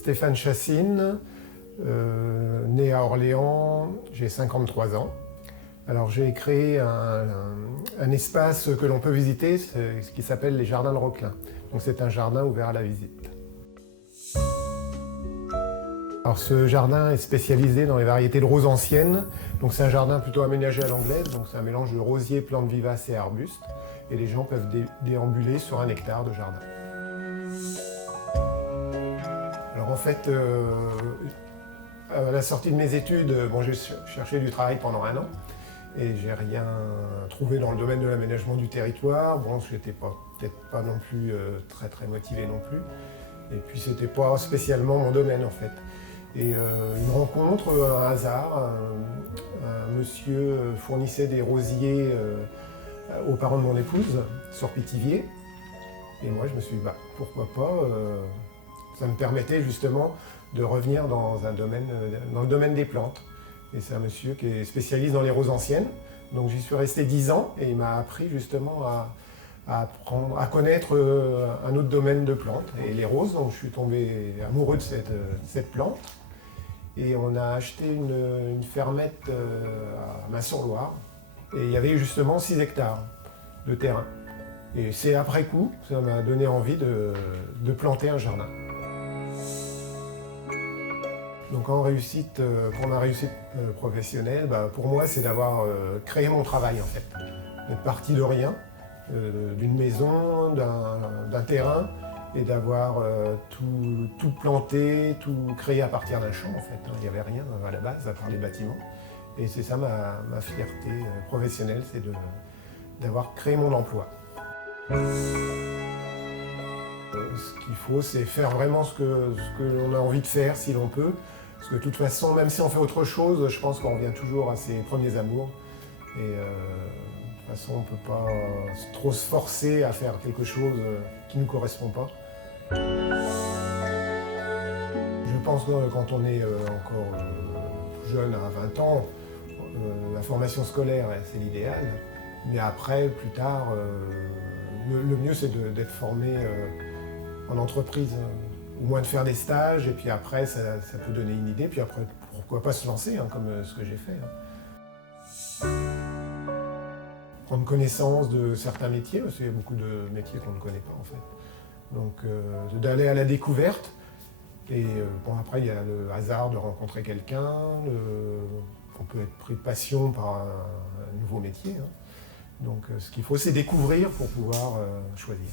Stéphane Chassine, né à Orléans, j'ai 53 ans. Alors j'ai créé un espace que l'on peut visiter, ce qui s'appelle les Jardins de Roquelin. Donc c'est un jardin ouvert à la visite. Alors ce jardin est spécialisé dans les variétés de roses anciennes. Donc c'est un jardin plutôt aménagé à l'anglaise, donc c'est un mélange de rosiers, plantes vivaces et arbustes. Et les gens peuvent déambuler sur 1 hectare de jardin. Alors en fait, à la sortie de mes études, j'ai cherché du travail pendant 1 an et j'ai rien trouvé dans le domaine de l'aménagement du territoire. Je n'étais peut-être pas non plus très motivé non plus. Et puis c'était pas spécialement mon domaine en fait. Et une rencontre, un hasard, un monsieur fournissait des rosiers aux parents de mon épouse sur Pithiviers. Et moi je me suis dit pourquoi pas. Ça me permettait justement de revenir dans le domaine des plantes. Et c'est un monsieur qui est spécialiste dans les roses anciennes. Donc j'y suis resté 10 ans et il m'a appris justement à connaître un autre domaine de plantes, et les roses. Donc je suis tombé amoureux de cette plante. Et on a acheté une fermette à Main-sur-Loire. Et il y avait justement 6 hectares de terrain. Et c'est après coup, ça m'a donné envie de planter un jardin. Donc quand on a réussite professionnelle, pour moi c'est d'avoir créé mon travail en fait. D'être parti de rien, d'une maison, d'un terrain, et d'avoir tout planté, tout créé à partir d'un champ en fait. Il n'y avait rien à la base à part les bâtiments. Et c'est ça ma fierté professionnelle, c'est d'avoir créé mon emploi. Ce qu'il faut, c'est faire vraiment ce que l'on a envie de faire, si l'on peut. Parce que de toute façon, même si on fait autre chose, je pense qu'on revient toujours à ses premiers amours. Et de toute façon, on ne peut pas trop se forcer à faire quelque chose qui ne nous correspond pas. Je pense que quand on est encore jeune, à 20 ans, la formation scolaire, c'est l'idéal. Mais après, plus tard, le mieux, c'est d'être formé en entreprise, au moins de faire des stages, et puis après ça peut donner une idée, puis après pourquoi pas se lancer, comme ce que j'ai fait. Prendre connaissance de certains métiers, parce qu'il y a beaucoup de métiers qu'on ne connaît pas en fait. Donc d'aller à la découverte, et après il y a le hasard de rencontrer quelqu'un, on peut être pris de passion par un nouveau métier. Donc ce qu'il faut, c'est découvrir pour pouvoir choisir.